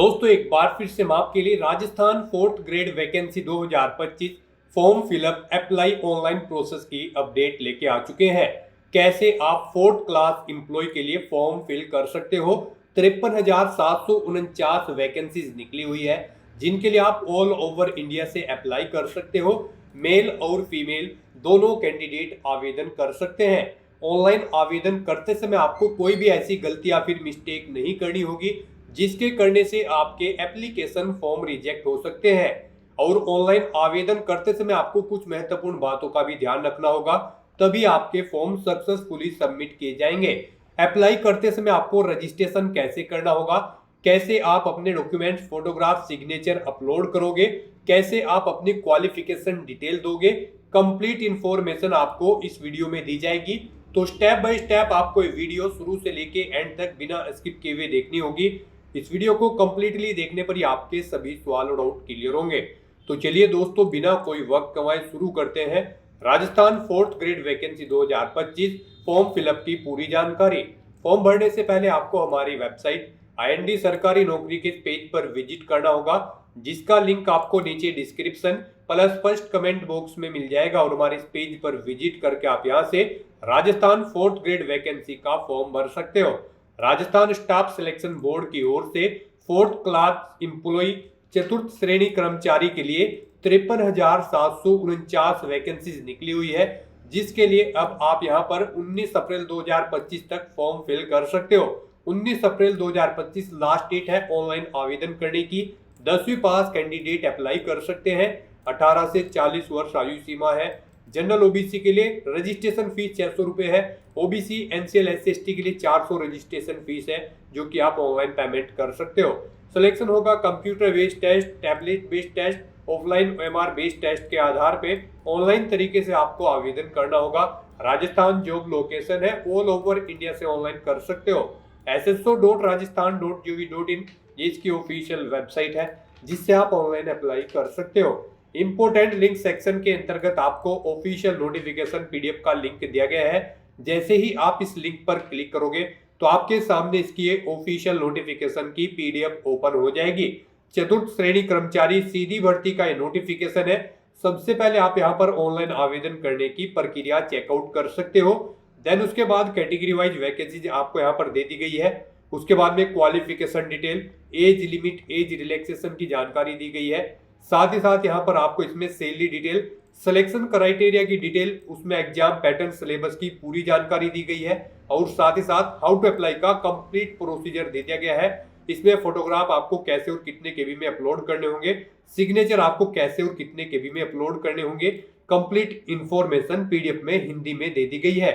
दोस्तों एक बार फिर से हम आपके लिए Rajasthan 4th grade vacancy 2025 form fill up apply online process की अपडेट लेके आ चुके हैं। कैसे आप 4th क्लास एम्प्लॉय के लिए फॉर्म फिल कर सकते हो। 53,749 वैकेंसीज निकली हुई है जिनके लिए आप ऑल ओवर इंडिया से अप्लाई कर सकते हो। मेल और फीमेल दोनों कैंडिडेट आवेदन कर सकते हैं। ऑनलाइन आवेदन करते समय आपको कोई भी ऐसी गलती या फिर मिस्टेक नहीं करनी होगी जिसके करने से आपके एप्लीकेशन फॉर्म रिजेक्ट हो सकते हैं। और ऑनलाइन आवेदन करते समय आपको कुछ महत्वपूर्ण बातों का भी ध्यान रखना होगा, तभी आपके फॉर्म सक्सेसफुली सबमिट किए जाएंगे। अप्लाई करते समय आपको रजिस्ट्रेशन कैसे करना होगा, कैसे आप अपने डॉक्यूमेंट्स, फोटोग्राफ, सिग्नेचर अपलोड करोगे, कैसे आप अपनी क्वालिफिकेशन डिटेल दोगे, कंप्लीट इंफॉर्मेशन आपको इस वीडियो में दी जाएगी। तो स्टेप बाय स्टेप आपको ये वीडियो शुरू से लेके एंड तक बिना स्किप किए हुए देखनी होगी। इस वीडियो को कंप्लीटली देखने पर ही आपके सभी सवाल और डाउट क्लियर होंगे। तो चलिए दोस्तों बिना कोई वक्त गंवाए शुरू करते हैं Rajasthan 4th grade vacancy 2025 form fill up की पूरी जानकारी। फॉर्म भरने से पहले आपको हमारी वेबसाइट IND सरकारी नौकरी के पेज पर विजिट करना होगा, जिसका लिंक आपको नीचे description plus first comment box में मिल जाएगा। और हमारे इस पेज पर विजिट करके आप यहां से राजस्थान 4th ग्रेड वैकेंसी का फॉर्म भर सकते हो। राजस्थान स्टाफ सिलेक्शन बोर्ड की ओर से 4th क्लास एम्प्लॉय चतुर्थ श्रेणी कर्मचारी के लिए 53,749 वैकेंसीज निकली हुई है, जिसके लिए अब आप यहां पर 19 अप्रैल 2025 तक फॉर्म फिल कर सकते हो। 19 अप्रैल 2025 लास्ट डेट है ऑनलाइन आवेदन करने की। 10वीं पास कैंडिडेट अप्लाई कर सकते हैं। 18 से 40 वर्ष आयु सीमा है। जनरल OBC के लिए रजिस्ट्रेशन फीस 600 रुपए है। OBC NCL SC/ST के लिए 400 रजिस्ट्रेशन फीस है, जो कि आप ऑनलाइन पेमेंट कर सकते हो। सिलेक्शन होगा computer based test, tablet based test, offline OMR based test के आधार पे ऑनलाइन तरीके से आपको आवेदन करना होगा। राजस्थान जॉब लोकेशन है, ऑल ओवर इंडिया से ऑनलाइन कर सकते हो। sso.rajasthan.gov.in ये इसकी ऑफिशियल वेबसाइट है, जिससे आप ऑनलाइन अप्लाई कर सकते हो। इंपोर्टेंट लिंक सेक्शन के अंतर्गत आपको ऑफिशियल नोटिफिकेशन PDF का लिंक दिया गया है। जैसे ही आप इस लिंक पर क्लिक करोगे तो आपके सामने इसकी ऑफिशियल नोटिफिकेशन की PDF ओपन हो जाएगी। चतुर्थ श्रेणी कर्मचारी सीधी भर्ती का ये नोटिफिकेशन है। सबसे पहले आप यहाँ पर ऑनलाइन आवेदन करने की प्रक्रिया चेकआउट कर सकते हो। देन उसके बाद कैटेगरी वाइज वैकेंसी आपको यहाँ पर दे दी गई है। उसके बाद में qualification detail, age limit, age relaxation की जानकारी दी गई है। साथ ही साथ यहाँ पर आपको इसमें सैलरी डिटेल, सिलेक्शन क्राइटेरिया की डिटेल, उसमें एग्जाम पैटर्न, सिलेबस की पूरी जानकारी दी गई है। और साथ ही साथ हाउ टू अप्लाई का कंप्लीट प्रोसीजर दे दिया गया है। इसमें फोटोग्राफ आपको कैसे और कितने KB में अपलोड करने होंगे, सिग्नेचर आपको कैसे और कितने KB में अपलोड करने होंगे, कंप्लीट इंफॉर्मेशन PDF में हिंदी में दे दी गई है।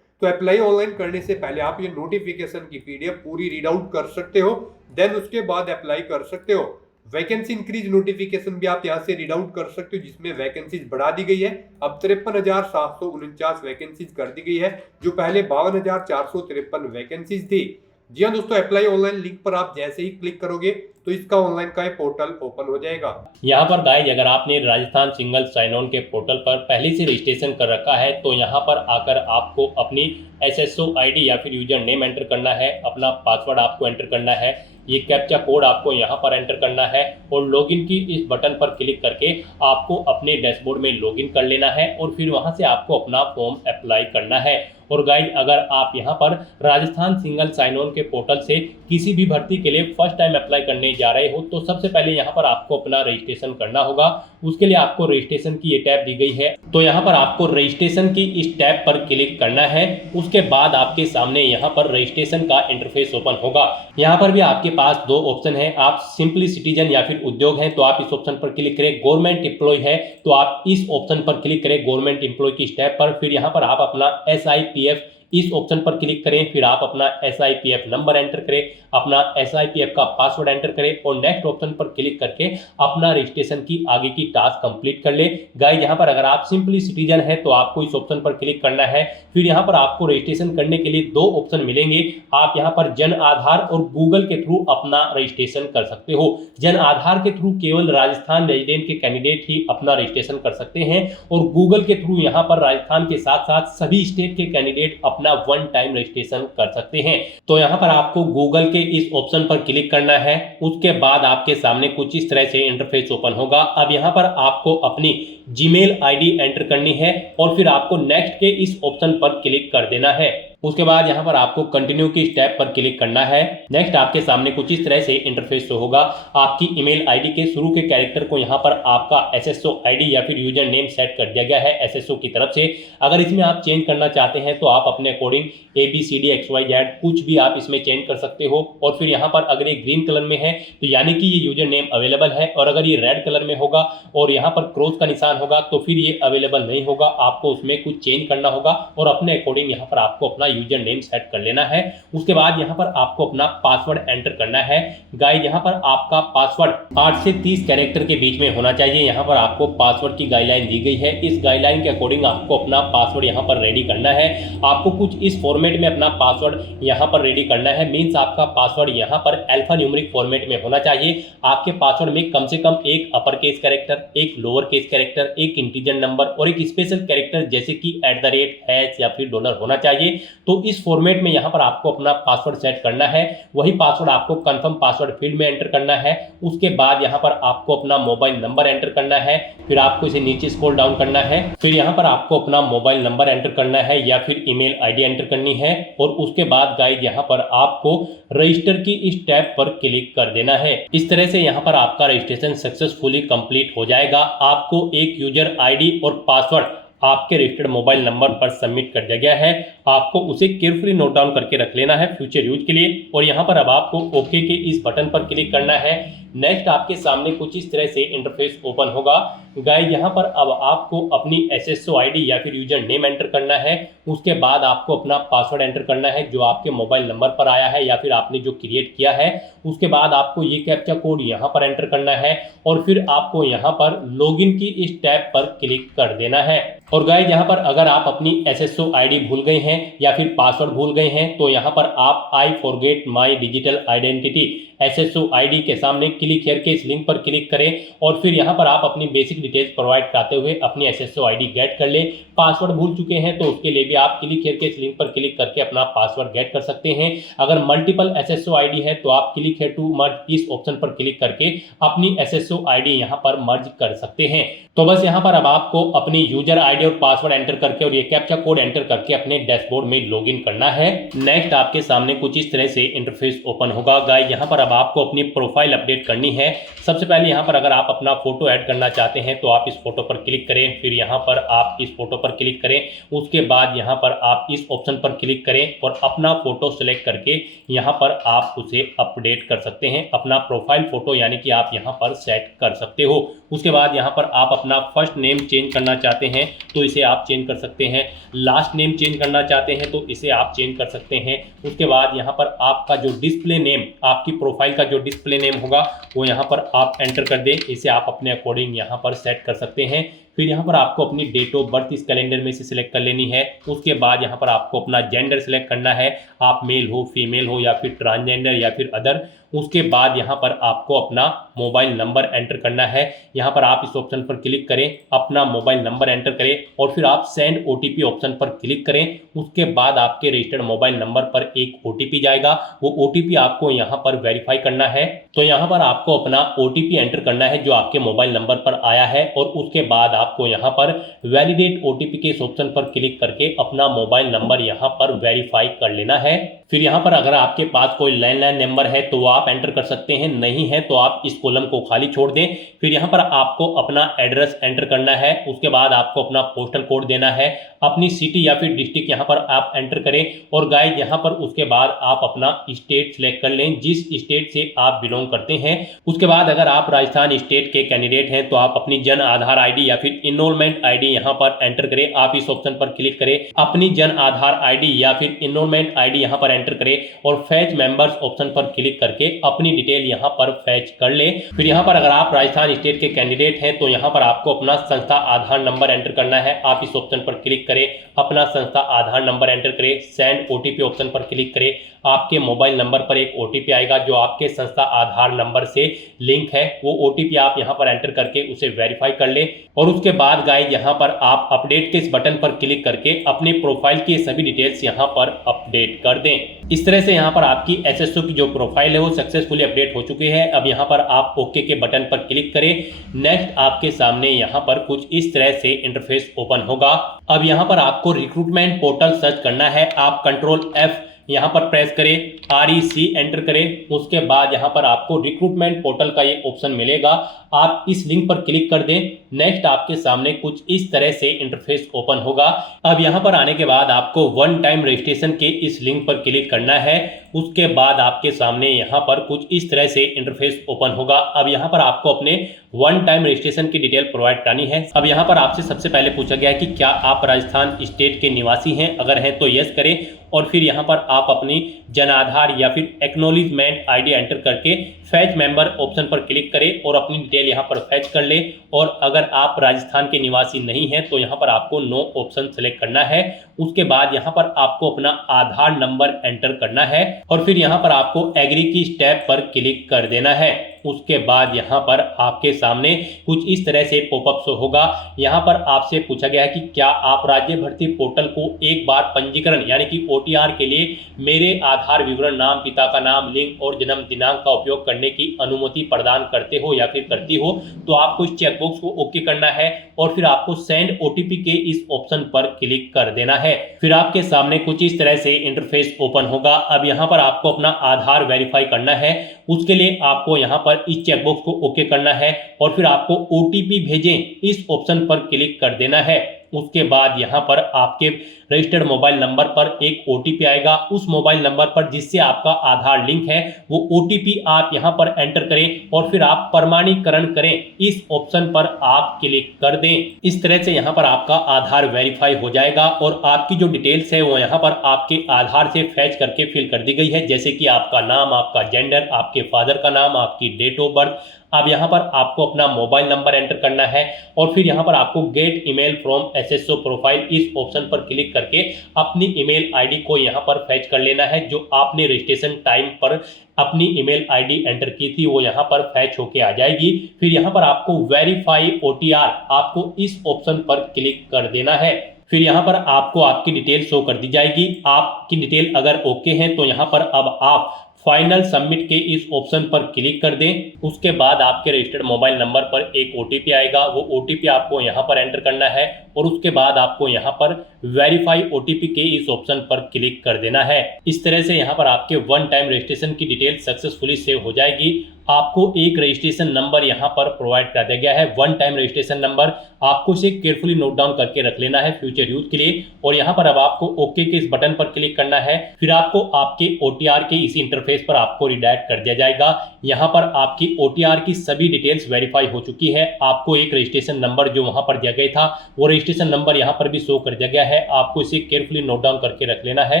तो अप्लाई ऑनलाइन करने से पहले आप ये नोटिफिकेशन की PDF पूरी रीड आउट कर सकते हो। देन उसके बाद अप्लाई कर सकते हो। वैकेंसी इंक्रीज नोटिफिकेशन भी आप यहां से रीड आउट कर सकते हो, जिसमें वैकेंसीज बढ़ा दी गई है। अब 53,749 वैकेंसीज कर दी गई है, जो पहले 52,453 वैकेंसीज थी। जी हाँ दोस्तों, अप्लाई ऑनलाइन लिंक पर आप जैसे ही क्लिक करोगे तो इसका ऑनलाइन का पोर्टल ओपन हो जाएगा। यहाँ पर गाइस अगर आपने राजस्थान सिंगल साइन ऑन के पोर्टल पर पहले से रजिस्ट्रेशन कर रखा है तो यहाँ पर आकर आपको अपनी SSO ID या फिर यूजर नेम एंटर करना है, अपना पासवर्ड आपको एंटर करना है, ये कैप्चा कोड आपको यहाँ पर एंटर करना है और लॉगिन की इस बटन पर क्लिक करके आपको अपने डैशबोर्ड में लॉगिन कर लेना है और फिर वहाँ से आपको अपना फॉर्म अप्लाई करना है। और गाइस अगर आप यहाँ पर राजस्थान सिंगल साइन ऑन के पोर्टल से किसी भी भर्ती के लिए फर्स्ट टाइम अप्लाई करने जा रहे हो तो सबसे पहले यहाँ पर आपको अपना रजिस्ट्रेशन करना होगा। उसके लिए आपको रजिस्ट्रेशन की ये टैब दी गई है, तो यहाँ पर आपको रजिस्ट्रेशन की इस टैब पर क्लिक करना है। उसके बाद आपके सामने यहाँ पर रजिस्ट्रेशन का इंटरफेस ओपन होगा। यहाँ पर भी आपके पास दो ऑप्शन है, आप सिंपली सिटीजन या फिर उद्योग है तो आप इस ऑप्शन पर क्लिक करें, गवर्नमेंट एम्प्लॉय है तो आप इस ऑप्शन पर क्लिक करें गवर्नमेंट एम्प्लॉय की टैब पर। फिर यहाँ पर आप अपना SIPF इस ऑप्शन पर क्लिक करें, फिर आप अपना SIPF नंबर एंटर करें, अपना SIPF का पासवर्ड एंटर करें और नेक्स्ट ऑप्शन पर क्लिक करके अपना रजिस्ट्रेशन की आगे की टास्क कंप्लीट कर ले। गाइस यहाँ पर अगर आप सिंपली सिटीजन है तो आपको इस ऑप्शन पर क्लिक करना है। फिर यहाँ पर आपको रजिस्ट्रेशन करने के लिए दो ऑप्शन मिलेंगे। आप यहाँ पर जन आधार और गूगल के थ्रू अपना रजिस्ट्रेशन कर सकते हो। जन आधार के थ्रू केवल राजस्थान रेजिडेंट के कैंडिडेट ही अपना रजिस्ट्रेशन कर सकते हैं और गूगल के थ्रू यहाँ पर राजस्थान के साथ साथ सभी स्टेट के कैंडिडेट अपना वन टाइम रजिस्ट्रेशन कर सकते हैं। तो यहाँ पर आपको गूगल के इस ऑप्शन पर क्लिक करना है। उसके बाद आपके सामने कुछ इस तरह से इंटरफेस ओपन होगा। अब यहाँ पर आपको अपनी जीमेल आईडी एंटर करनी है और फिर आपको नेक्स्ट के इस ऑप्शन पर क्लिक कर देना है। उसके बाद यहाँ पर आपको कंटिन्यू की स्टेप पर क्लिक करना है। नेक्स्ट आपके सामने कुछ इस तरह से इंटरफेस शो होगा। आपकी ईमेल आईडी के शुरू के कैरेक्टर को यहाँ पर आपका एसएसओ आईडी या फिर यूजर नेम सेट कर दिया गया है एसएसओ की तरफ से। अगर इसमें आप चेंज करना चाहते हैं तो आप अपने अकॉर्डिंग ABCDXYZ कुछ भी आप इसमें चेंज कर सकते हो। और फिर यहाँ पर अगर ये ग्रीन कलर में है तो यानी कि ये यूजर नेम अवेलेबल है, और अगर ये रेड कलर में होगा और यहाँ पर क्रॉस का निशान होगा तो फिर ये अवेलेबल नहीं होगा। आपको उसमें कुछ चेंज करना होगा और अपने अकॉर्डिंग यहाँ पर आपको अपना यूजर नेम सेट कर लेना है। उसके बाद यहाँ पर आपको अपना पासवर्ड एंटर करना है। गाइस यहाँ पर आपका पासवर्ड 8 से 30 कैरेक्टर के बीच में होना चाहिए। यहाँ पर आपको पासवर्ड की गाइडलाइन दी गई है। इस गाइडलाइन के अकॉर्डिंग आपको अपना पासवर्ड यहाँ पर रेडी करना है। आपको कुछ इस फॉर्मेट में अपना पासवर्ड यहाँ पर रेडी करना है। मीन्स आपका पासवर्ड यहाँ पर अल्फा न्यूमेरिक फॉर्मेट में होना चाहिए। आपके पासवर्ड में कम से कम एक अपर केस कैरेक्टर, एक लोअर केस कैरेक्टर, एक इंटीजर नंबर और एक स्पेशल कैरेक्टर जैसे कि @ या फिर डॉलर होना चाहिए। तो इस फॉर्मेट में यहाँ पर आपको अपना पासवर्ड सेट करना है। वही पासवर्ड आपको कंफर्म पासवर्ड फील्ड में एंटर करना है। उसके बाद यहाँ पर आपको अपना मोबाइल नंबर एंटर करना है। फिर आपको इसे नीचे स्क्रॉल डाउन करना है। फिर यहाँ पर आपको अपना मोबाइल नंबर एंटर करना है या फिर ईमेल आईडी एंटर करनी है। और उसके बाद गाइस यहाँ पर आपको रजिस्टर की इस टैब पर क्लिक कर देना है। इस तरह से यहाँ पर आपका रजिस्ट्रेशन सक्सेसफुली कंप्लीट हो जाएगा। आपको एक यूजर आईडी और पासवर्ड आपके रजिस्टर्ड मोबाइल नंबर पर सबमिट कर दिया गया है। आपको उसे केयरफुली नोट डाउन करके रख लेना है फ्यूचर यूज के लिए। और यहाँ पर अब आपको ओके के इस बटन पर क्लिक करना है। नेक्स्ट आपके सामने कुछ इस तरह से इंटरफेस ओपन होगा। गाइस यहाँ पर अब आपको अपनी एसएसओ आईडी या फिर यूजर नेम एंटर करना है। उसके बाद आपको अपना पासवर्ड एंटर करना है जो आपके मोबाइल नंबर पर आया है या फिर आपने जो क्रिएट किया है। उसके बाद आपको ये कैप्चा कोड यहाँ पर एंटर करना है और फिर आपको यहाँ पर लॉगिन की इस टैब पर क्लिक कर देना है। और गाइस यहाँ पर अगर आप अपनी एसएसओ आईडी भूल गए हैं या फिर पासवर्ड भूल गए हैं तो यहाँ पर आप I forget my digital identity SSO ID के सामने क्लिक हियर के इस लिंक पर क्लिक करें और फिर यहाँ पर आप अपनी बेसिक डिटेल्स प्रोवाइड कराते हुए अपनी एसएसओ आईडी गेट कर लें। पासवर्ड भूल चुके हैं तो उसके लिए भी आप क्लिक हियर के इस लिंक पर क्लिक करके अपना पासवर्ड गेट कर सकते हैं। अगर मल्टीपल एसएसओ आईडी है तो आप क्लिक हियर टू मर्ज इस ऑप्शन पर क्लिक करके अपनी एसएसओ आईडी यहाँ पर मर्ज कर सकते हैं। तो बस यहाँ पर अब आपको अपनी यूजर आईडी और पासवर्ड एंटर करके और ये कैप्चा कोड एंटर करके अपने डैशबोर्ड में लॉगिन करना है। नेक्स्ट आपके सामने कुछ इस तरह से इंटरफेस ओपन होगा। गाइस यहाँ पर अब आपको अपनी प्रोफाइल अपडेट करनी है। सबसे पहले यहाँ पर अगर आप अपना फोटो ऐड करना चाहते हैं तो आप इस फोटो पर क्लिक करें। फिर यहाँ पर आप इस फोटो पर क्लिक करें। उसके बाद यहाँ पर आप इस ऑप्शन पर क्लिक करें और अपना फोटो सेलेक्ट करके यहाँ पर आप उसे अपडेट कर सकते हैं। अपना प्रोफाइल फोटो यानी कि आप यहाँ पर सेट कर सकते हो। उसके बाद यहाँ पर आप अपना फर्स्ट नेम चेंज करना चाहते हैं तो इसे आप चेंज कर सकते हैं। लास्ट नेम चेंज करना चाहते हैं तो इसे आप चेंज कर सकते हैं। उसके बाद यहाँ पर आपका जो डिस्प्ले नेम, आपकी प्रोफाइल का जो डिस्प्ले नेम होगा वो यहाँ पर आप एंटर कर दें। इसे आप अपने अकॉर्डिंग यहाँ पर सेट कर सकते हैं। फिर यहाँ पर आपको अपनी डेट ऑफ बर्थ इस कैलेंडर में से सिलेक्ट कर लेनी है। उसके बाद यहाँ पर आपको अपना जेंडर सिलेक्ट करना है, आप मेल हो, फीमेल हो या फिर ट्रांसजेंडर या फिर अदर। उसके बाद यहाँ पर आपको अपना मोबाइल नंबर एंटर करना है। यहाँ पर आप इस ऑप्शन पर क्लिक करें, अपना मोबाइल नंबर एंटर करें और फिर आप सेंड ओटीपी ऑप्शन पर क्लिक करें। उसके बाद आपके रजिस्टर्ड मोबाइल नंबर पर एक ओटीपी जाएगा। वो ओटीपी आपको यहाँ पर वेरीफाई करना है। तो यहाँ पर आपको अपना ओटीपी एंटर करना है जो आपके मोबाइल नंबर पर आया है और उसके बाद आपको यहाँ पर वैलिडेट ओटीपी के इस ऑप्शन पर क्लिक करके अपना मोबाइल नंबर यहाँ पर वेरीफाई कर लेना है। फिर यहाँ पर अगर आपके पास कोई लैंडलाइन नंबर है तो आप एंटर कर सकते हैं, नहीं है तो आप इस कॉलम को खाली छोड़ दें। फिर यहाँ पर आपको अपना एड्रेस एंटर करना है। उसके बाद आपको अपना पोस्टल कोड देना है, अपनी सिटी या फिर डिस्ट्रिक्ट यहाँ पर आप एंटर करें। और गाइस यहाँ पर उसके बाद आप अपना स्टेट सिलेक्ट कर लें, जिस स्टेट से आप बिलोंग करते हैं। उसके बाद अगर आप राजस्थान स्टेट के कैंडिडेट हैं तो आप अपनी जन आधार आईडी या फिर इनरोलमेंट आईडी यहाँ पर एंटर करें। आप इस ऑप्शन पर क्लिक करें, अपनी जन आधार आईडी या फिर इनरोलमेंट आईडी यहाँ पर एंटर करें और फैच मेंबर्स ऑप्शन पर क्लिक करके अपनी डिटेल यहाँ पर फैच कर ले। फिर यहाँ पर अगर आप राजस्थान स्टेट के कैंडिडेट हैं तो यहाँ पर आपको अपना संस्था आधार नंबर एंटर करना है। आप इस ऑप्शन पर क्लिक करें, अपना संस्था आधार नंबर एंटर करें, सेंड ओटीपी ऑप्शन पर क्लिक करें। आपके मोबाइल नंबर पर एक ओटीपी आएगा जो आपके संस्था आधार नंबर से लिंक है। वो ओटीपी आप यहाँ पर एंटर करके उसे वेरीफाई कर ले और उस उसके बाद गाइस यहाँ पर आप अपडेट के इस बटन पर क्लिक करके अपने प्रोफाइल की सभी डिटेल्स यहाँ पर अपडेट कर दें। इस तरह से यहाँ पर आपकी एसएसओ की जो प्रोफाइल है वो सक्सेसफुली अपडेट हो चुकी है। अब यहाँ पर आप ओके के बटन पर क्लिक करें। नेक्स्ट आपके सामने यहाँ पर कुछ इस तरह से इंटरफेस ओपन होगा। अब यहाँ पर आपको रिक्रूटमेंट पोर्टल सर्च करना है। आप कंट्रोल F यहाँ पर प्रेस करें, REC एंटर करें। उसके बाद यहाँ पर आपको रिक्रूटमेंट पोर्टल का ये ऑप्शन मिलेगा, आप इस लिंक पर क्लिक कर दें। नेक्स्ट आपके सामने कुछ इस तरह से इंटरफेस ओपन होगा। अब यहाँ पर आने के बाद आपको वन टाइम रजिस्ट्रेशन के इस लिंक पर क्लिक करना है। उसके बाद आपके सामने यहाँ पर कुछ इस तरह से इंटरफेस ओपन होगा। अब यहाँ पर आपको अपने वन टाइम रजिस्ट्रेशन की डिटेल प्रोवाइड करानी है। अब यहाँ पर आपसे सबसे पहले पूछा गया है कि क्या आप राजस्थान स्टेट के निवासी हैं, अगर हैं तो यस करें और फिर यहाँ पर आप अपनी जन आधार या फिर एक्नॉलेजमेंट आईडी एंटर करके फैच मेंबर ऑप्शन पर क्लिक करें और अपनी डिटेल यहाँ पर फैच कर लें। और अगर आप राजस्थान के निवासी नहीं हैं तो यहाँ पर आपको नो ऑप्शन सेलेक्ट करना है। उसके बाद यहाँ पर आपको अपना आधार नंबर एंटर करना है और फिर यहाँ पर आपको एग्री की स्टेप पर क्लिक कर देना है। उसके बाद यहाँ पर आपके सामने कुछ इस तरह से पॉपअप शो होगा। यहाँ पर आपसे पूछा गया है कि क्या आप राज्य भर्ती पोर्टल को एक बार पंजीकरण यानी कि OTR के लिए मेरे आधार विवरण, नाम, पिता का नाम, लिंग और जन्म दिनांक का उपयोग करने की अनुमति प्रदान करते हो या फिर करती हो। तो आपको इस चेकबॉक्स को ओके करना है और फिर आपको सेंड OTP के इस ऑप्शन पर क्लिक कर देना है। फिर आपके सामने कुछ इस तरह से इंटरफेस ओपन होगा। अब यहाँ पर आपको अपना आधार वेरीफाई करना है। उसके लिए आपको यहाँ पर इस चेकबॉक्स को ओके करना है और फिर आपको OTP भेजें इस ऑप्शन पर क्लिक कर देना है। उसके बाद यहाँ पर आपके रजिस्टर्ड मोबाइल नंबर पर एक OTP आएगा। उस मोबाइल नंबर पर जिससे आपका आधार लिंक है वो OTP आप यहाँ पर एंटर करें और फिर आप प्रमाणीकरण करें इस ऑप्शन पर आप क्लिक कर दें। इस तरह से यहाँ पर आपका आधार वेरीफाई हो जाएगा और आपकी जो डिटेल्स है वो यहाँ पर आपके आधार से फैच करके फिल कर दी गई है, जैसे कि आपका नाम, आपका जेंडर, आपके फादर का नाम, आपकी डेट ऑफ बर्थ। अब यहाँ पर आपको अपना मोबाइल नंबर एंटर करना है और फिर यहाँ पर आपको gate email from SSO profile इस ऑप्शन पर क्लिक करके अपनी ईमेल आईडी को यहाँ पर फैच कर लेना है। जो आपने रजिस्ट्रेशन टाइम पर अपनी ईमेल आईडी एंटर की थी वो यहाँ पर फैच होके आ जाएगी। फिर यहाँ पर आपको वेरीफाई OTR आपको इस ऑप्शन पर क्लिक कर देना है। फिर यहाँ पर आपको आपकी डिटेल शो कर दी जाएगी। आपकी डिटेल अगर ओके है तो यहाँ पर अब आप फाइनल सबमिट के इस ऑप्शन पर क्लिक कर दें। उसके बाद आपके रजिस्टर्ड मोबाइल नंबर पर एक OTP आएगा। वो OTP आपको यहाँ पर एंटर करना है और उसके बाद आपको यहाँ पर वेरीफाई OTP के इस ऑप्शन पर क्लिक कर देना है। इस तरह से यहाँ पर आपके वन टाइम रजिस्ट्रेशन की डिटेल सक्सेसफुली सेव हो जाएगी। आपको एक रजिस्ट्रेशन नंबर यहाँ पर प्रोवाइड कर दिया गया है, वन टाइम रजिस्ट्रेशन नंबर। आपको इसे केयरफुली नोट डाउन करके रख लेना है फ्यूचर यूज के लिए। और यहाँ पर अब आपको ओके के इस बटन पर क्लिक करना है। फिर आपको आपके OTR के इसी इंटरफेस पर आपको रिडायरेक्ट कर दिया जाएगा। यहाँ पर आपकी OTR की सभी डिटेल्स वेरीफाई हो चुकी है। आपको एक रजिस्ट्रेशन नंबर जो वहां पर दिया गया था वो रजिस्ट्रेशन नंबर यहाँ पर भी शो कर दिया गया है। आपको इसे केयरफुली नोट डाउन करके रख लेना है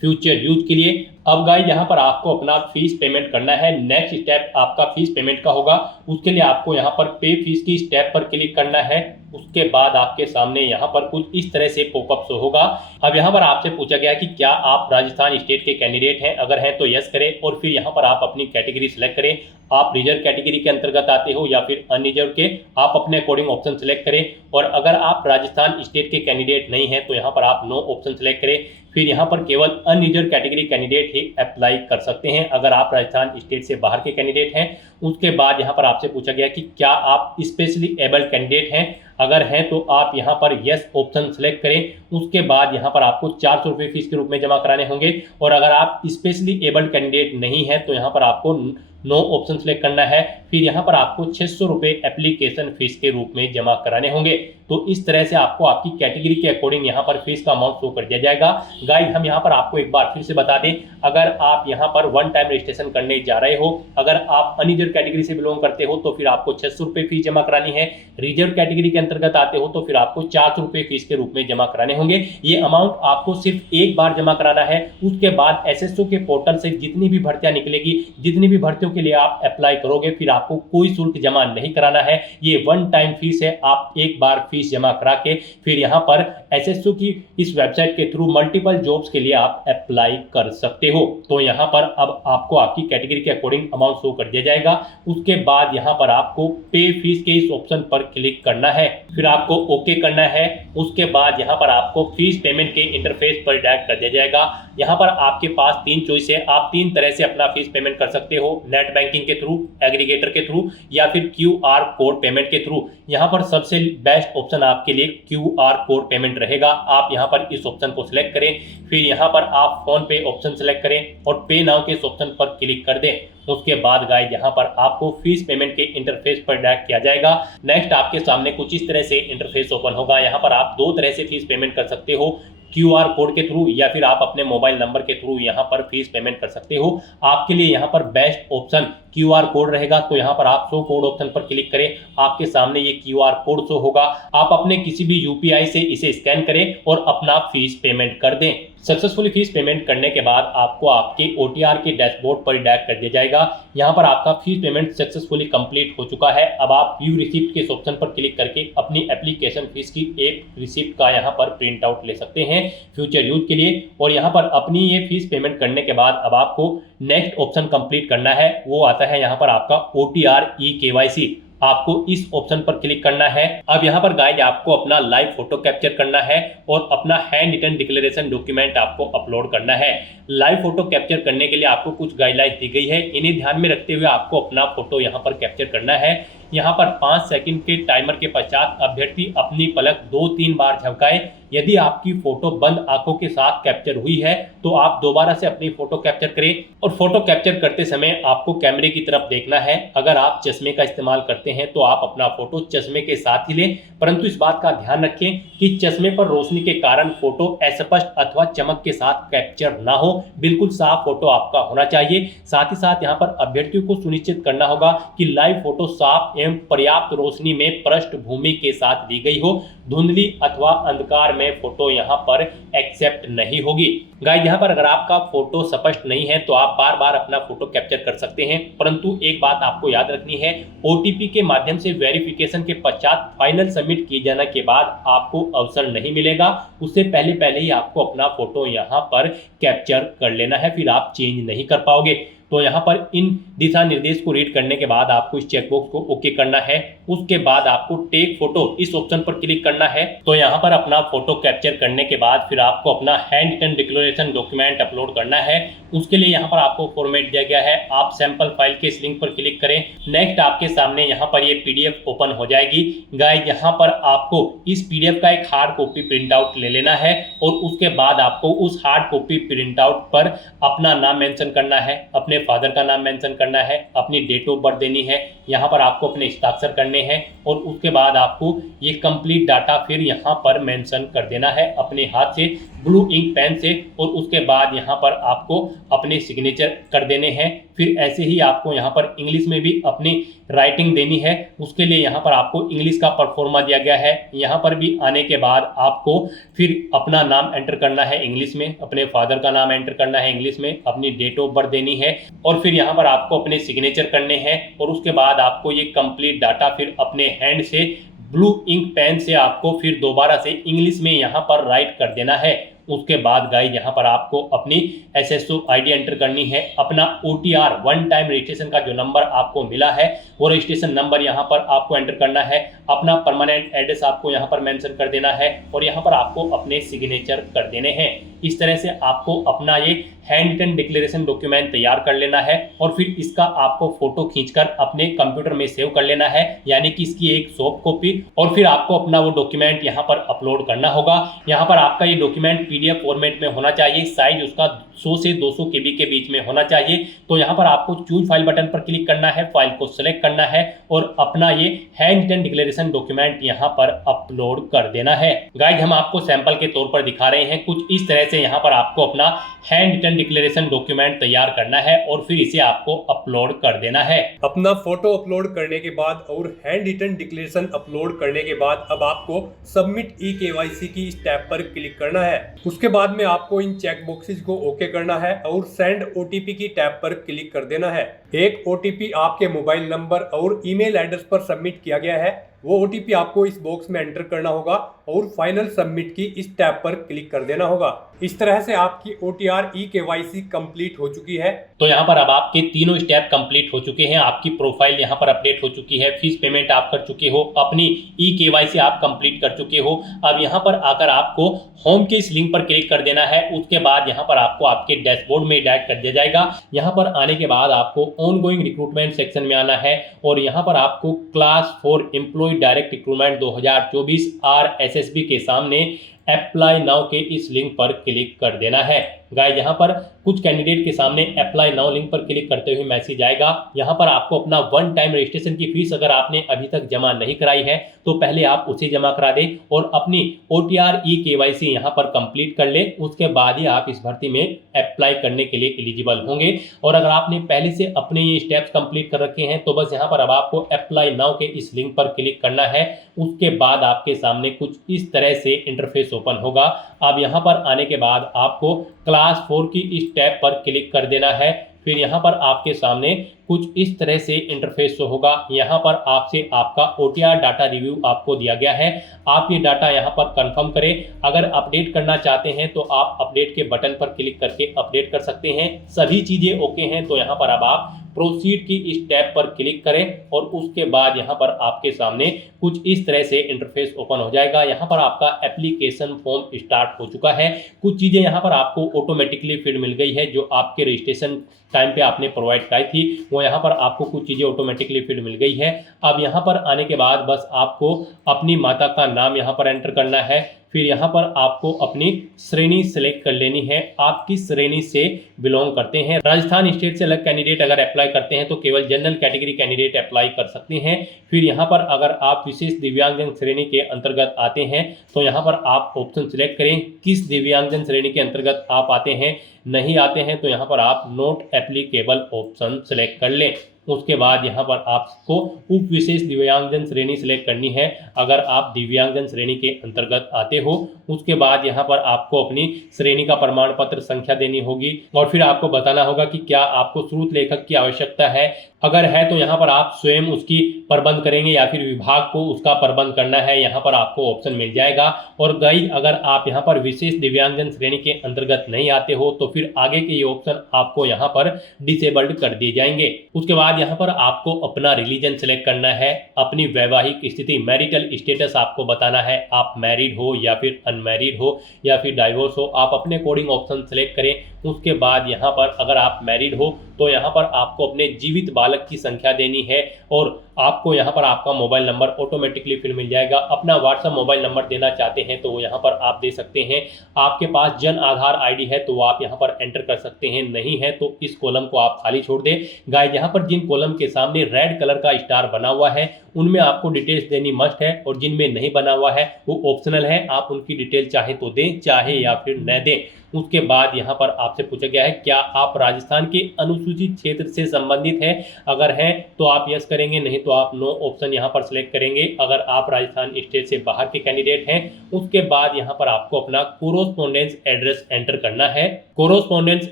फ्यूचर यूज के लिए। अब गाइस यहाँ पर आपको अपना फीस पेमेंट करना है। नेक्स्ट स्टेप आपका फीस पेमेंट का होगा। उसके लिए आपको यहाँ पर पे फीस की स्टेप पर क्लिक करना है। उसके बाद आपके सामने यहाँ पर कुछ इस तरह से पॉपअप शो होगा। अब यहाँ पर आपसे पूछा गया कि क्या आप राजस्थान स्टेट के कैंडिडेट हैं, अगर हैं तो यस करें और फिर यहाँ पर आप अपनी कैटेगरी सिलेक्ट करें। आप रिजर्व कैटेगरी के अंतर्गत आते हो या फिर अनरिजर्व के, आप अपने अकॉर्डिंग ऑप्शन सेलेक्ट करें। और अगर आप राजस्थान स्टेट के कैंडिडेट नहीं हैं तो यहाँ पर आप नो ऑप्शन सेलेक्ट करें। फिर यहाँ पर केवल अनरिजर्व कैटेगरी कैंडिडेट ही अप्लाई कर सकते हैं अगर आप राजस्थान स्टेट से बाहर के कैंडिडेट हैं। उसके बाद यहाँ पर आपसे पूछा गया कि क्या आप स्पेशली एबल्ड कैंडिडेट हैं, अगर हैं तो आप यहाँ पर यस ऑप्शन सेलेक्ट करें। उसके बाद यहाँ पर आपको 400 रुपये फीस के रूप में जमा कराने होंगे। और अगर आप स्पेशली एबल्ड कैंडिडेट नहीं हैं तो यहाँ पर आपको नो ऑप्शन सेलेक्ट करना है। फिर यहाँ पर आपको 600 रुपये एप्लीकेशन फीस के रूप में जमा कराने होंगे। तो इस तरह से आपको आपकी कैटेगरी के अकॉर्डिंग यहाँ पर फीस का अमाउंट शो कर दिया जाएगा। गाइस हम यहाँ पर आपको एक बार फिर से बता दें, अगर आप यहाँ पर वन टाइम रजिस्ट्रेशन करने जा रहे हो, अगर आप अनरिजर्व कैटेगरी से बिलोंग करते हो तो फिर आपको 600 रुपये फीस जमा करानी है। रिजर्व कैटेगरी के अंतर्गत आते हो तो फिर आपको 400 रुपये फीस के रूप में जमा कराने होंगे। ये अमाउंट आपको सिर्फ एक बार जमा कराना है। उसके बाद SSO के पोर्टल से जितनी भी भर्तियां निकलेगी, जितनी भी भर्तियों के लिए आप अप्लाई करोगे, फिर आपको कोई शुल्क जमा नहीं कराना है। ये वन टाइम फीस है। आप एक बार फीस जमा करा के फिर यहाँ पर SSO की इस वेबसाइट के थ्रू मल्टीपल जॉब्स के लिए आप अप्लाई कर सकते हो। तो यहाँ पर अब आपको आपकी कैटेगरी के अकॉर्डिंग अमाउंट शो कर दिया जाएगा। उसके बाद यहाँ पर आपको पे फीस के इस ऑप्शन पर क्लिक करना है। फिर आपको ओके करना है। उसके बाद यहाँ पर आपको फीस पेमेंट के इंटरफेस पर डायरेक्ट कर दिया जाएगा। यहाँ पर आपके पास 3 चॉइस है, आप 3 तरह से अपना फीस पेमेंट कर सकते हो, नेट बैंकिंग के थ्रू, एग्रीगेटर के थ्रू या फिर QR कोड पेमेंट के थ्रू। यहाँ पर सबसे बेस्ट ऑप्शन आपके लिए QR कोड पेमेंट रहेगा। आप यहाँ पर इस ऑप्शन को सिलेक्ट करें, फिर यहाँ पर आप फोन पे ऑप्शन सेलेक्ट करें और पे नाउ के इस ऑप्शन पर क्लिक कर दें। उसके बाद गाइस यहाँ पर आपको फीस पेमेंट के इंटरफेस पर डायरेक्ट किया जाएगा। नेक्स्ट आपके सामने कुछ इस तरह से इंटरफेस ओपन होगा। यहाँ पर आप 2 तरह से फीस पेमेंट कर सकते हो, QR कोड के थ्रू या फिर आप अपने मोबाइल नंबर के थ्रू यहाँ पर फीस पेमेंट कर सकते हो। आपके लिए यहाँ पर बेस्ट ऑप्शन QR कोड रहेगा, तो यहाँ पर आप शो कोड ऑप्शन पर क्लिक करें। आपके सामने ये QR कोड शो होगा, आप अपने किसी भी UPI से इसे स्कैन करें और अपना फीस पेमेंट कर दें। सक्सेसफुली फीस पेमेंट करने के बाद आपको आपके OTR के डैशबोर्ड पर डायरेक्ट कर दिया जाएगा। यहाँ पर आपका फीस पेमेंट सक्सेसफुली कंप्लीट हो चुका है। अब आप व्यू रिसिप्ट के इस ऑप्शन पर क्लिक करके अपनी एप्लीकेशन फीस की एक रिसिप्ट का यहाँ पर प्रिंट आउट ले सकते हैं फ्यूचर यूज के लिए। और यहाँ पर अपनी ये फीस पेमेंट करने के बाद अब आपको नेक्स्ट ऑप्शन कंप्लीट करना है, वो आता है यहाँ पर आपका OTR eKYC। आपको इस ऑप्शन पर क्लिक करना है। अब यहाँ पर गाइस आपको अपना लाइव फोटो कैप्चर करना है और अपना हैंड रिटन डिक्लेरेशन डॉक्यूमेंट आपको अपलोड करना है। लाइव फोटो कैप्चर करने के लिए आपको कुछ गाइडलाइंस दी गई है, इन्हें ध्यान में रखते हुए आपको अपना फोटो यहाँ पर कैप्चर करना है। यहाँ पर 5 सेकंड के टाइमर के पश्चात अभ्यर्थी अपनी पलक 2-3 बार झपकाए। यदि आपकी फोटो बंद आंखों के साथ कैप्चर हुई है तो आप दोबारा से अपनी फोटो कैप्चर करें और फोटो कैप्चर करते समय आपको कैमरे की तरफ देखना है। अगर आप चश्मे का इस्तेमाल करते हैं तो आप अपना फोटो चश्मे के साथ ही लें, परंतु इस बात का ध्यान रखें कि चश्मे पर रोशनी के कारण फोटो अस्पष्ट अथवा चमक के साथ कैप्चर ना हो। बिल्कुल साफ फोटो आपका होना चाहिए। साथ ही साथ यहाँ पर अभ्यर्थियों को सुनिश्चित करना होगा कि लाइव फोटो साफ एवं पर्याप्त रोशनी में पृष्ठभूमि के साथ ली गई हो। धुंधली अथवा अंधकार में फोटो यहाँ पर एक्सेप्ट नहीं होगी। गाइस यहाँ पर अगर आपका फोटो स्पष्ट नहीं है तो आप बार बार अपना फोटो कैप्चर कर सकते हैं, परंतु एक बात आपको याद रखनी है, OTP के माध्यम से वेरिफिकेशन के पश्चात फाइनल सबमिट किए जाने के बाद आपको अवसर नहीं मिलेगा। उससे पहले ही आपको अपना फोटो यहाँ पर कैप्चर कर लेना है, फिर आप चेंज नहीं कर पाओगे। तो यहाँ पर इन दिशा निर्देश को रीड करने के बाद आपको इस चेकबॉक्स को ओके करना है। उसके बाद आपको टेक फोटो इस ऑप्शन पर क्लिक करना है। तो यहाँ पर अपना फोटो कैप्चर करने के बाद फिर आपको अपना hand written declaration document upload करना है। उसके लिए यहाँ पर आपको फॉर्मेट दिया गया है, आप सैंपल फाइल के इस लिंक पर क्लिक करें। नेक्स्ट आपके सामने यहाँ पर ये PDF ओपन हो जाएगी। गाइस यहाँ पर आपको इस PDF का एक हार्ड कॉपी प्रिंट आउट ले लेना है और उसके बाद आपको उस हार्ड कॉपी प्रिंट आउट पर अपना नाम मेंशन करना है, अपने फादर का नाम मेंशन करना है, अपनी डेट ऑफ बर्थ देनी है, यहाँ पर आपको अपने हस्ताक्षर करने हैं और उसके बाद आपको ये कंप्लीट डाटा फिर यहाँ पर मेंशन कर देना है अपने हाथ से ब्लू इंक पेन से। और उसके बाद यहाँ पर आपको अपने सिग्नेचर कर देने हैं। फिर ऐसे ही आपको यहाँ पर इंग्लिश में भी अपनी राइटिंग देनी है। उसके लिए यहाँ पर आपको इंग्लिश का परफॉर्मा दिया गया है। यहाँ पर भी आने के बाद आपको फिर अपना नाम एंटर करना है इंग्लिश में, अपने फादर का नाम एंटर करना है इंग्लिश में, अपनी डेट ऑफ बर्थ देनी है और फिर यहाँ पर आपको अपने सिग्नेचर करने हैं। और उसके बाद आपको ये कंप्लीट डाटा फिर अपने हैंड से ब्लू इंक पेन से आपको फिर दोबारा से इंग्लिश में यहाँ पर राइट कर देना है। उसके बाद गाइस यहाँ पर आपको अपनी SSO ID एंटर करनी है, अपना OTR वन टाइम रजिस्ट्रेशन का जो नंबर आपको मिला है वो रजिस्ट्रेशन नंबर यहाँ पर आपको एंटर करना है, अपना परमानेंट एड्रेस आपको यहाँ पर मेंशन कर देना है और यहाँ पर आपको अपने सिग्नेचर कर देने हैं। इस तरह से आपको अपना ये हैंड रिटन डिक्लेरेशन डॉक्यूमेंट तैयार कर लेना है और फिर इसका आपको फोटो खींचकर अपने कंप्यूटर में सेव कर लेना है, यानी कि इसकी एक सॉफ्ट कॉपी, और फिर आपको अपना वो डॉक्यूमेंट यहाँ पर अपलोड करना होगा। यहाँ पर आपका ये डॉक्यूमेंट PDF फॉर्मेट में होना चाहिए, साइज उसका 100 से 200 KB के बीच में होना चाहिए। तो यहाँ पर आपको चूज फाइल बटन पर क्लिक करना है, फाइल को सिलेक्ट करना है और अपना ये हैंड रिटन डिक्लेरेशन डॉक्यूमेंट यहाँ पर अपलोड कर देना है। गाइस हम आपको सैंपल के तौर पर दिखा रहे हैं, कुछ इस तरह से यहाँ पर आपको अपना हैंड रिटन डिक्लेरेशन डॉक्यूमेंट तैयार करना है और फिर इसे आपको अपलोड कर देना है। अपना फोटो अपलोड करने के बाद और हैंड रिटन डिक्लेरेशन अपलोड करने के बाद अब आपको सबमिट eKYC की इस टैब पर क्लिक करना है। उसके बाद में आपको इन चेक बॉक्सेस को ओके करना है और सेंड OTP की टैब पर क्लिक कर देना है। एक OTP आपके मोबाइल नंबर और ईमेल एड्रेस पर सबमिट किया गया है। वो OTP आपको इस बॉक्स में एंटर करना होगा और फाइनल सबमिट की इस टैब पर क्लिक कर देना होगा। इस तरह से आपकी OTR eKYC कंप्लीट हो चुकी है। तो यहाँ पर अब आपके तीनों स्टेप कंप्लीट हो चुके हैं, आपकी प्रोफाइल यहाँ पर अपडेट हो चुकी है, फीस पेमेंट आप कर चुके हो, अपनी eKYC आप कंप्लीट कर चुके हो। अब यहाँ पर आकर आपको होम के इस लिंक पर क्लिक कर देना है। उसके बाद यहाँ पर आपको आपके डैशबोर्ड में डायरेक्ट कर दिया जाएगा। यहाँ पर आने के बाद आपको ऑनगोइंग रिक्रूटमेंट सेक्शन में आना है और यहाँ पर आपको class 4 employee direct recruitment 2024 RSSB के सामने अप्लाई नाउ के इस लिंक पर क्लिक कर देना है। गाइस यहाँ पर कुछ कैंडिडेट के सामने अप्लाई नाउ लिंक पर क्लिक करते हुए मैसेज आएगा। यहाँ पर आपको अपना वन टाइम रजिस्ट्रेशन की फीस अगर आपने अभी तक जमा नहीं कराई है तो पहले आप उसे जमा करा दें और अपनी OTR eKYC यहाँ पर कंप्लीट कर लें। उसके बाद ही आप इस भर्ती में अप्लाई करने के लिए एलिजिबल होंगे। और अगर आपने पहले से अपने ये स्टेप्स कंप्लीट कर रखे हैं तो बस यहाँ पर अब आपको अप्लाई नाउ के इस लिंक पर क्लिक करना है। उसके बाद आपके सामने कुछ इस तरह से इंटरफेस ओपन होगा। अब यहाँ पर आने के बाद आपको क्लास 4 की इस टैब पर क्लिक कर देना है। फिर यहाँ पर आपके सामने कुछ इस तरह से इंटरफेस होगा। यहाँ पर आपसे आपका OTR डाटा रिव्यू आपको दिया गया है। आप ये डाटा यहाँ पर कंफर्म करें। अगर अपडेट करना चाहते हैं तो आप अपडेट के बटन पर क्लिक करके अपडेट कर सकते हैं। सभी चीज़ें ओके हैं तो यहाँ पर अब आप प्रोसीड की इस टैब पर क्लिक करें और उसके बाद यहाँ पर आपके सामने कुछ इस तरह से इंटरफेस ओपन हो जाएगा। यहाँ पर आपका एप्लीकेशन फॉर्म स्टार्ट हो चुका है। कुछ चीज़ें यहाँ पर आपको ऑटोमेटिकली फिल मिल गई है जो आपके रजिस्ट्रेशन टाइम पे आपने प्रोवाइड कराई थी, वो यहाँ पर आपको कुछ चीज़ें ऑटोमेटिकली फिल मिल गई है। अब यहाँ पर आने के बाद बस आपको अपनी माता का नाम यहाँ पर एंटर करना है। फिर यहाँ पर आपको अपनी श्रेणी सेलेक्ट कर लेनी है, आप किस श्रेणी से बिलोंग करते हैं। राजस्थान स्टेट से अलग कैंडिडेट अगर अप्लाई करते हैं तो केवल जनरल कैटेगरी कैंडिडेट अप्लाई कर सकते हैं। फिर यहाँ पर अगर आप विशेष दिव्यांगजन श्रेणी के अंतर्गत आते हैं तो यहाँ पर आप ऑप्शन सिलेक्ट करें किस दिव्यांगजन श्रेणी के अंतर्गत आप आते हैं। नहीं आते हैं तो यहाँ पर आप नॉट एप्लीकेबल ऑप्शन सिलेक्ट कर लें। उसके बाद यहाँ पर आपको उप विशेष दिव्यांगजन श्रेणी सिलेक्ट करनी है अगर आप दिव्यांगजन श्रेणी के अंतर्गत आते हो। उसके बाद यहाँ पर आपको अपनी श्रेणी का प्रमाण पत्र संख्या देनी होगी और फिर आपको बताना होगा कि क्या आपको स्रोत लेखक की आवश्यकता है। अगर है तो यहाँ पर आप स्वयं उसकी प्रबंध करेंगे या फिर विभाग को उसका प्रबंध करना है, यहाँ पर आपको ऑप्शन मिल जाएगा। और गाइस अगर आप यहाँ पर विशेष दिव्यांगजन श्रेणी के अंतर्गत नहीं आते हो तो फिर आगे के ये ऑप्शन आपको यहाँ पर डिसेबल्ड कर दिए जाएंगे। उसके बाद यहाँ पर आपको अपना रिलीजन सिलेक्ट करना है, अपनी वैवाहिक स्थिति मैरिटल स्टेटस आपको बताना है, आप मैरिड हो या फिर अनमैरिड हो या फिर डाइवोर्स हो, आप अपने अकॉर्डिंग ऑप्शन सेलेक्ट करें। उसके बाद यहाँ पर अगर आप मैरिड हो तो यहाँ पर आपको अपने जीवित बालक की संख्या देनी है और आपको यहाँ पर आपका मोबाइल नंबर ऑटोमेटिकली फिर मिल जाएगा। अपना व्हाट्सएप मोबाइल नंबर देना चाहते हैं तो वो यहाँ पर आप दे सकते हैं। आपके पास जन आधार ID है तो वो आप यहाँ पर एंटर कर सकते हैं, नहीं है तो इस कॉलम को आप खाली छोड़ दें। गाइस यहाँ पर जिन कॉलम के सामने रेड कलर का स्टार बना हुआ है उनमें आपको डिटेल्स देनी मस्ट है और जिनमें नहीं बना हुआ है वो ऑप्शनल है, आप उनकी डिटेल चाहे तो दें चाहे या फिर न दें। उसके बाद यहाँ पर आपसे पूछा गया है क्या आप राजस्थान के अनुसूचित क्षेत्र से संबंधित हैं। अगर हैं तो आप यस करेंगे, नहीं तो आप नो ऑप्शन यहाँ पर सिलेक्ट करेंगे। अगर आप राजस्थान स्टेट से बाहर के कैंडिडेट हैं उसके बाद यहाँ पर आपको अपना कोरोस्पोंडेंस एड्रेस एंटर करना है। कोरोस्पोंडेंस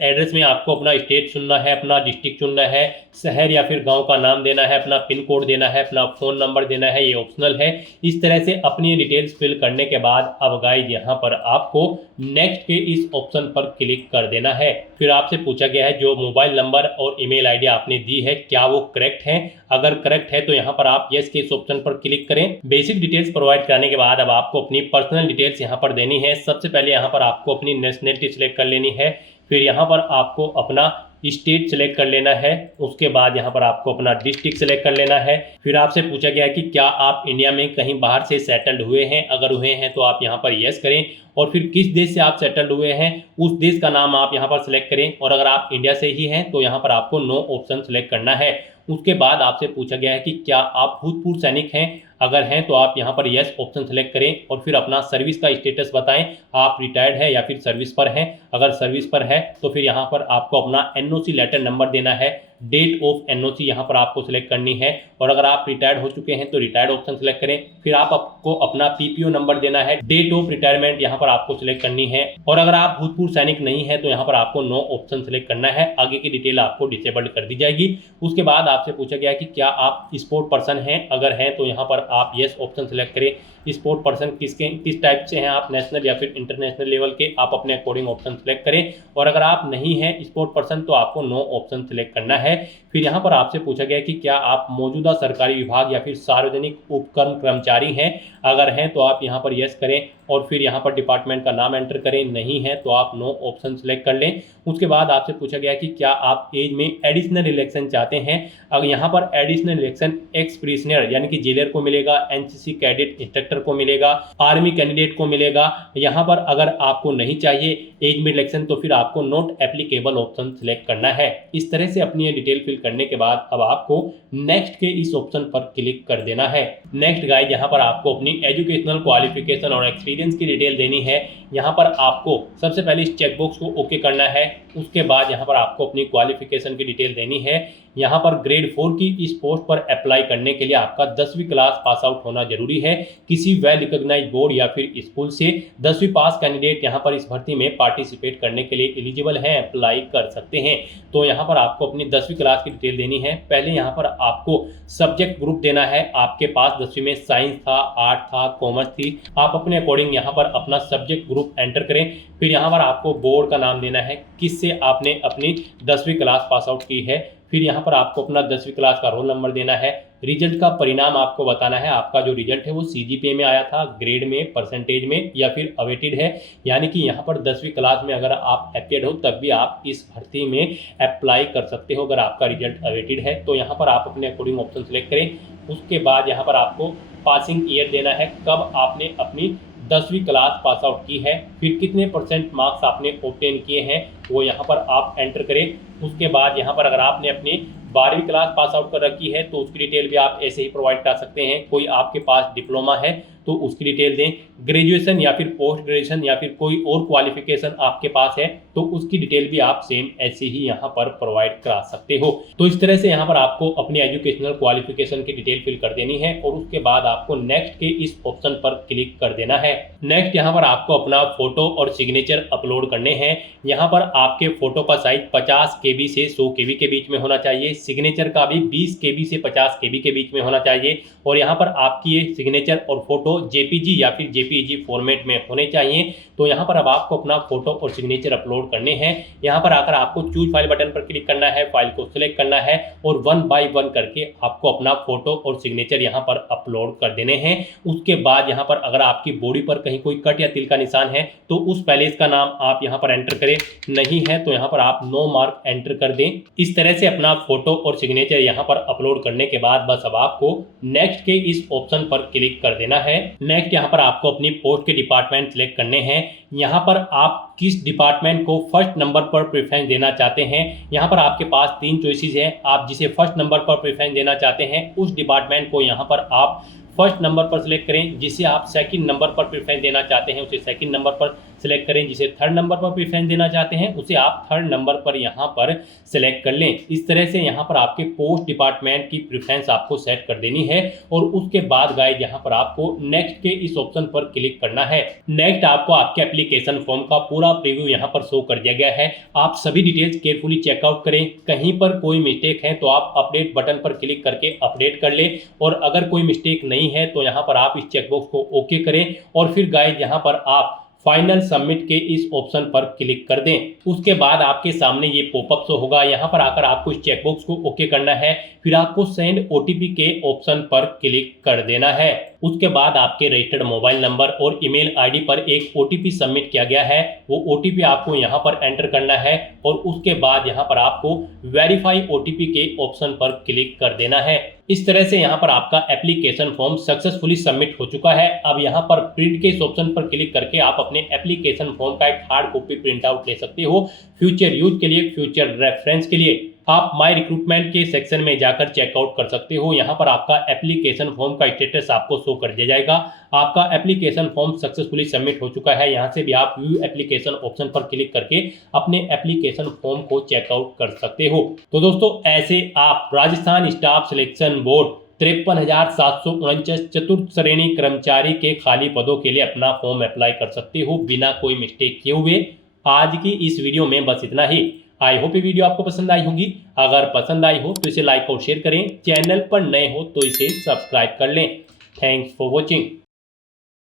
एड्रेस में आपको अपना स्टेट चुनना है, अपना डिस्ट्रिक्ट चुनना है, शहर या फिर गाँव का नाम देना है, अपना पिन कोड देना है, अपना फ़ोन नंबर देना है, ये ऑप्शनल है। इस तरह से अपनी डिटेल्स फिल करने के बाद अब गाइस यहाँ पर आपको नेक्स्ट के इस ऑप्शन पर क्लिक कर देना है। फिर आपसे पूछा गया है जो मोबाइल नंबर और ईमेल आईडी आपने दी है क्या वो करेक्ट है। अगर करेक्ट है तो यहाँ पर आप यस के इस ऑप्शन पर क्लिक करें। बेसिक डिटेल्स प्रोवाइड कराने के बाद अब आपको अपनी पर्सनल डिटेल्स यहाँ पर देनी है। सबसे पहले यहाँ पर आपको अपनी नेशनलिटी सिलेक्ट कर लेनी है। फिर यहाँ पर आपको अपना स्टेट सेलेक्ट कर लेना है। उसके बाद यहाँ पर आपको अपना डिस्ट्रिक्ट सेलेक्ट कर लेना है। फिर आपसे पूछा गया है कि क्या आप इंडिया में कहीं बाहर से सेटल्ड हुए हैं। अगर हुए हैं तो आप यहाँ पर यस करें और फिर किस देश से आप सेटल्ड हुए हैं उस देश का नाम आप यहाँ पर सिलेक्ट करें और अगर आप इंडिया से ही हैं तो यहाँ पर आपको नो ऑप्शन सेलेक्ट करना है। उसके बाद आपसे पूछा गया है कि क्या आप भूतपूर्व सैनिक हैं। अगर हैं तो आप यहाँ पर यस ऑप्शन सेलेक्ट करें और फिर अपना सर्विस का स्टेटस बताएं, आप रिटायर्ड है या फिर सर्विस पर हैं। अगर सर्विस पर है तो फिर यहाँ पर आपको अपना NOC लेटर नंबर देना है, डेट ऑफ NOC यहाँ पर आपको सिलेक्ट करनी है और अगर आप रिटायर्ड हो चुके हैं तो रिटायर्ड ऑप्शन सेलेक्ट करें। फिर आपको अपना PPO नंबर देना है, डेट ऑफ रिटायरमेंट यहाँ पर आपको सिलेक्ट करनी है और अगर आप भूतपूर्व सैनिक नहीं है तो यहाँ पर आपको नो ऑप्शन सेलेक्ट करना है। आगे की डिटेल आपको डिसेबल्ड कर दी जाएगी। उसके बाद आपसे पूछा गया कि क्या आप स्पोर्ट पर्सन हैं। अगर हैं तो यहाँ पर आप येस ऑप्शन सेलेक्ट करें। स्पोर्ट पर्सन किस टाइप से हैं आप, नेशनल या फिर इंटरनेशनल लेवल के, आप अपने अकॉर्डिंग ऑप्शन सेलेक्ट करें। और अगर आप नहीं हैं स्पोर्ट पर्सन तो आपको नो ऑप्शन सेलेक्ट करना है। फिर यहाँ पर आपसे पूछा गया कि क्या आप मौजूदा सरकारी विभाग या फिर सार्वजनिक उपक्रम कर्मचारी हैं, अगर हैं तो आप यहाँ पर यस करें और फिर यहाँ पर डिपार्टमेंट का नाम एंटर करें, नहीं है तो आप नो ऑप्शन सेलेक्ट कर लें। उसके बाद आपसे पूछा गया कि क्या आप एज में एडिशनल इलेक्शन चाहते हैं। अगर यहाँ पर एडिशनल इलेक्शन एक्स प्रिजनर यानी कि जेलर को मिलेगा, एनसीसी कैडेट इंस्ट्रक्टर को मिलेगा, आर्मी कैंडिडेट को मिलेगा। यहाँ पर अगर आपको नहीं चाहिए एज में इलेक्शन तो फिर आपको नॉट एप्लीकेबल ऑप्शन सेलेक्ट करना है। इस तरह से अपनी ये डिटेल फिल करने के बाद अब आपको नेक्स्ट के इस ऑप्शन पर क्लिक कर देना है। नेक्स्ट गाइड, यहाँ पर आपको अपनी एजुकेशनल क्वालिफिकेशन और एक्सपीरियंस की डिटेल देनी है। यहाँ पर आपको सबसे पहले इस चेकबॉक्स को ओके करना है। उसके बाद यहाँ पर आपको अपनी क्वालिफिकेशन की डिटेल देनी है। यहाँ पर ग्रेड 4 की इस पोस्ट पर अप्लाई करने के लिए आपका 10वीं क्लास पास आउट होना जरूरी है। किसी वेल रिकॉग्नाइज्ड बोर्ड या फिर स्कूल से 10वीं पास कैंडिडेट यहाँ पर इस भर्ती में पार्टिसिपेट करने के लिए एलिजिबल हैं, अप्लाई कर सकते हैं। तो यहाँ पर आपको अपनी 10वीं क्लास की डिटेल देनी है। पहले यहाँ पर आपको सब्जेक्ट ग्रुप देना है। आपके पास 10वीं में साइंस था, आर्ट था, कॉमर्स थी, आप अपने अकॉर्डिंग यहाँ पर अपना सब्जेक्ट ग्रुप एंटर करें। फिर यहाँ पर आपको बोर्ड का नाम देना है, किससे आपने अपनी 10वीं क्लास पास आउट की है। फिर यहाँ पर आपको अपना 10वीं क्लास का रोल नंबर देना है। रिजल्ट का परिणाम आपको बताना है, आपका जो रिजल्ट है वो सीजीपीए में आया था, ग्रेड में, परसेंटेज में या फिर अवेटेड है। यानी कि यहाँ पर 10वीं क्लास में अगर आप अपियर्ड हो तब भी आप इस भर्ती में अप्लाई कर सकते हो अगर आपका रिजल्ट अवेटेड है। तो यहाँ पर आप अपने अकॉर्डिंग ऑप्शन सेलेक्ट करें। उसके बाद यहाँ पर आपको पासिंग ईयर देना है, कब आपने अपनी 10वीं क्लास पास आउट की है, फिर कितने % मार्क्स आपने ऑब्टेन किए हैं वो यहाँ पर आप एंटर करें। उसके बाद यहाँ पर अगर आपने अपनी 12वीं क्लास पास आउट कर रखी है तो उसकी डिटेल भी आप ऐसे ही प्रोवाइड कर सकते हैं। कोई आपके पास डिप्लोमा है तो उसकी डिटेल दें। ग्रेजुएशन या फिर पोस्ट ग्रेजुएशन या फिर कोई और क्वालिफिकेशन आपके पास है तो उसकी डिटेल भी आप सेम ऐसे ही यहाँ पर प्रोवाइड करा सकते हो। तो इस तरह से यहाँ पर आपको अपनी एजुकेशनल क्वालिफिकेशन की डिटेल फिल कर देनी है और उसके बाद आपको नेक्स्ट के इस ऑप्शन पर क्लिक कर देना है। नेक्स्ट यहाँ पर आपको अपना फोटो और सिग्नेचर अपलोड करने हैं। यहाँ पर आपके फोटो का साइज 50 KB से 100 KB के बीच में होना चाहिए। सिग्नेचर का भी 20 KB से 50 KB के बीच में होना चाहिए। और यहाँ पर आपकी ये सिग्नेचर और फोटो JPG या फिर JPEG फॉर्मेट में होने चाहिए। तो यहाँ पर अब आपको अपना फोटो और सिग्नेचर अपलोड करने हैं। यहाँ पर आकर आपको चूज फाइल बटन पर क्लिक करना है, फाइल को सिलेक्ट करना है और 1 बाय 1 करके आपको अपना फोटो और सिग्नेचर यहाँ पर अपलोड कर देने हैं। उसके बाद यहाँ पर अगर आपकी बॉडी पर कहीं कोई कट या तिल का निशान है तो उस पैलेस का नाम आप यहाँ पर एंटर करें, नहीं है तो यहाँ पर आप नो मार्क एंटर कर दें। इस तरह से अपना फोटो और सिग्नेचर यहाँ पर अपलोड करने के बाद बस अब आपको नेक्स्ट के इस ऑप्शन पर क्लिक कर देना है। नेक्स्ट यहाँ पर आपको अपनी पोस्ट के डिपार्टमेंट सिलेक्ट करने हैं। यहाँ पर आप किस डिपार्टमेंट को फर्स्ट नंबर पर प्रेफरेंस देना चाहते हैं। यहाँ पर आपके पास 3 चॉइसेस हैं। आप जिसे फर्स्ट नंबर पर प्रेफरेंस देना चाहते हैं उस डिपार्टमेंट को यहाँ पर आप फर्स्ट नंबर पर सिलेक्ट करें। जिसे आप सेकंड नंबर पर प्रेफरेंस देना चाहते हैं उसे सेकंड नंबर पर सिलेक्ट करें। जिसे थर्ड नंबर पर प्रेफरेंस देना चाहते हैं उसे आप थर्ड नंबर पर यहाँ पर सिलेक्ट कर लें। इस तरह से यहाँ पर आपके पोस्ट डिपार्टमेंट की प्रेफरेंस आपको सेट कर देनी है और उसके बाद गाइस यहाँ पर आपको नेक्स्ट के इस ऑप्शन पर क्लिक करना है। नेक्स्ट आपको आपके एप्लीकेशन फॉर्म का पूरा प्रीव्यू यहाँ पर शो कर दिया गया है। आप सभी डिटेल्स केयरफुली चेकआउट करें। कहीं पर कोई मिस्टेक है तो आप अपडेट बटन पर क्लिक करके अपडेट कर लें और अगर कोई मिस्टेक नहीं है तो यहाँ पर आप इस चेकबॉक्स को ओके करें और फिर गाइस यहाँ पर आप फाइनल सबमिट के इस ऑप्शन पर क्लिक कर दें। उसके बाद आपके सामने ये पॉपअप शो होगा। यहाँ पर आकर आपको इस चेकबॉक्स को ओके करना है। फिर आपको सेंड OTP के ऑप्शन पर क्लिक कर देना है। उसके बाद आपके रजिस्टर्ड मोबाइल नंबर और ईमेल आईडी पर एक OTP सबमिट किया गया है। वो OTP आपको यहाँ पर एंटर करना है और उसके बाद यहाँ पर आपको वेरीफाई OTP के ऑप्शन पर क्लिक कर देना है। इस तरह से यहाँ पर आपका एप्लीकेशन फॉर्म सक्सेसफुली सबमिट हो चुका है। अब यहाँ पर प्रिंट के इस ऑप्शन पर क्लिक करके आप अपने एप्लीकेशन फॉर्म का एक हार्ड कॉपी प्रिंट आउट ले सकते हो। फ्यूचर यूज के लिए, फ्यूचर रेफरेंस के लिए आप माई रिक्रूटमेंट के सेक्शन में जाकर चेकआउट कर सकते हो। यहाँ पर आपका एप्लीकेशन फॉर्म का स्टेटस आपको शो कर दिया जाएगा। आपका एप्लीकेशन फॉर्म सक्सेसफुली सबमिट हो चुका है। यहाँ से भी आप व्यू एप्लीकेशन ऑप्शन पर क्लिक करके अपने एप्लीकेशन फॉर्म को चेकआउट कर सकते हो। तो दोस्तों ऐसे आप राजस्थान स्टाफ सिलेक्शन बोर्ड 53,749 चतुर्थ श्रेणी कर्मचारी के खाली पदों के लिए अपना फॉर्म अप्लाई कर सकते हो बिना कोई मिस्टेक किए हुए। आज की इस वीडियो में बस इतना ही। आई होप ये वीडियो आपको पसंद आई होगी। अगर पसंद आई हो तो इसे लाइक और शेयर करें। चैनल पर नए हो तो इसे सब्सक्राइब कर लें। Thanks for watching.